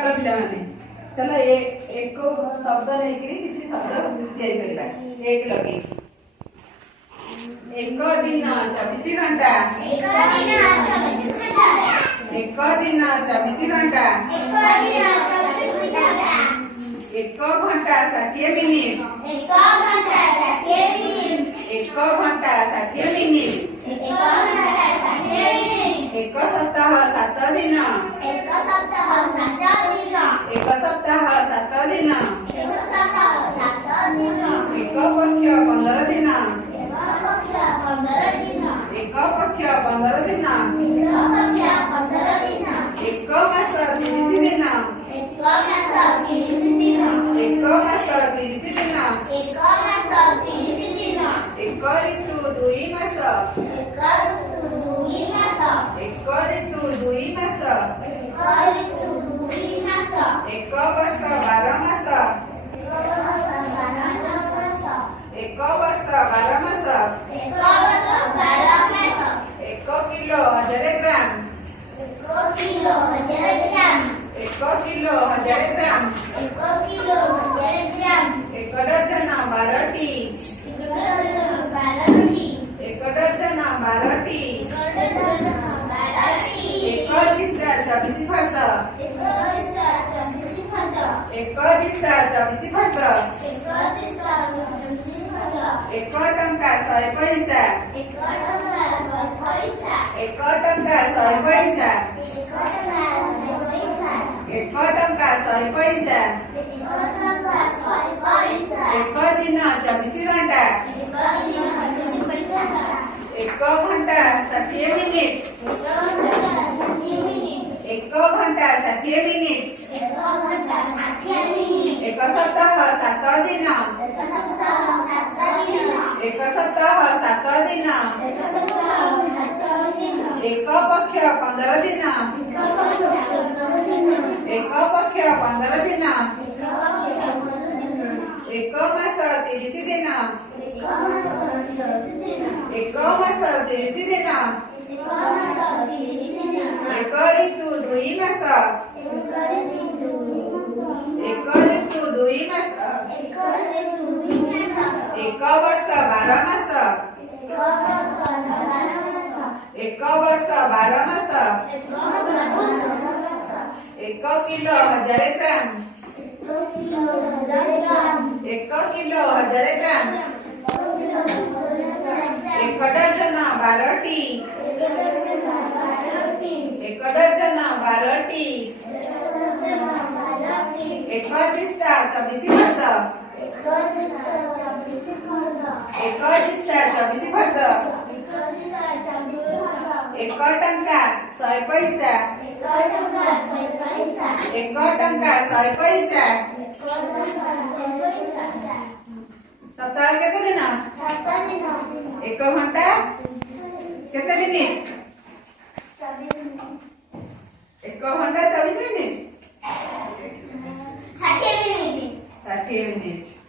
କାଳ ପିଲାମାନେ चलो एक शब्द नहीं किसी शब्द तैयारी करबा एक लगे एक दिन 24 घंटा एक दिन 24 घंटा एक घंटा 60 मिनिट एक घंटा 60 मिनिट एक सप्ताह 7 दिन एक सप्ताह 7 दिन एक पक्ष 15 दिन एक पक्ष 15 दिन एक मास 30 दिन एक मास 30 दिन एक ऋतु 2 मास एक ऋतु 2 मास एक वर्ष 12 मास एक वर्ष 12 मास एक किलो 1000 ग्राम एक किलो 1000 ग्राम एक डजन 12 टी एक डजन 12 टी एक लिस्टा 24 फर्श एक लिस्टा 24 फर्श एक टंका 100 पैसा एक टंका 100 पैसा एक टंका 100 पैसा एक दिन 24 घंटा एक घंटा 60 मिनिट एक घंटा 60 मिनिट एक सप्ताह 7 दिन एक सप्ताह 7 दिन एक पक्ष 15 दिन एक पक्ष 15 दिन एक मास 30 दिन एक मास 30 दिन एक ऋतु 2 मास एक ऋतु 2 मास एक वर्ष 12 मास एक वर्ष 12 मास एक किलो 1000 ग्राम एक किलो 1000 ग्राम एक डजन 12 टी एक डजन 12 टी एक लिस्टा 24 फर्द एक लिस्टा 24 फर्द एक टंका 100 पैसा एक टंका 100 पैसा सप्ताह केते दिन एक घंटा केते मिनिट एक घंटा 24 मिनिट 60 मिनिट